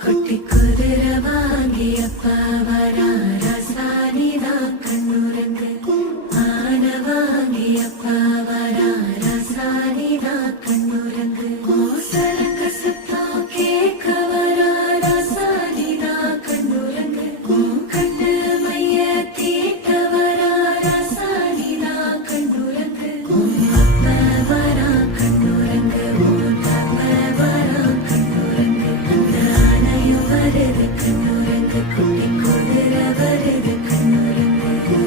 குட்டி குதிரை வாங்கியப்பா வரா ரசானிதா கண்ணுரங்கு ஆன வாங்கியப்பா வரா ரசானிதா கண்ணுரங்கு மோசலங்க சத்தம் கேட்க வரா ரசானிதா கண்ணுரங்கு கண்ணு மைய தீட்ட வரா ரசானிதா கண்ணுரங்கு அப்ப வரா கண்ணுரங்கு தம்ம வரா கண்ணுரங்கு ஆனையும் வருது கண்ணுரங்கு குட்டி குதிரை வருது கண்ணுரங்கு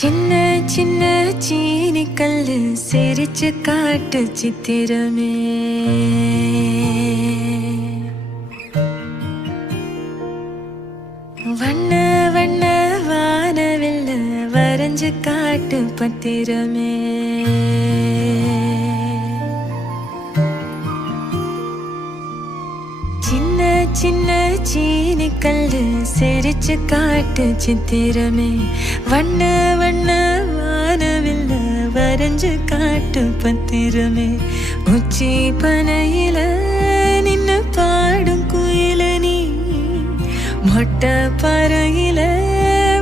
சின்ன சின்ன சீனி கல்லு சிரிச்சு காட்டு சித்திரமே வண்ண வண்ண வானவில்ல வரைஞ்சு காட்டு பத்திரமே சின்ன சின்ன சீனி கல்லு சிரிச்சு காட்டு சித்திரமே வண்ண வண்ண வானவில்ல வரைஞ்சு காட்டு பத்திரமே உச்சி பனையில நின்னு பாடும் குயில நீ மொட்டை பறையில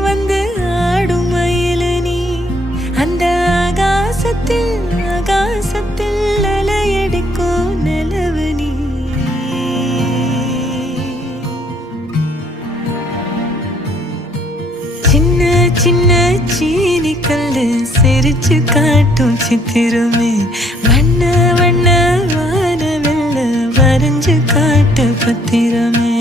வந்து ஆடும் மயில நீ அந்த ஆகாசத்தில் ஆகாசத்தில் அலையடிக்கும் நிலவு நீ சின்ன சின்ன சீனி கல்லு சிரிச்சு காட்டும் சித்திரமே வண்ண வண்ண வானவில்ல வரைஞ்சு காட்டு பத்திரமே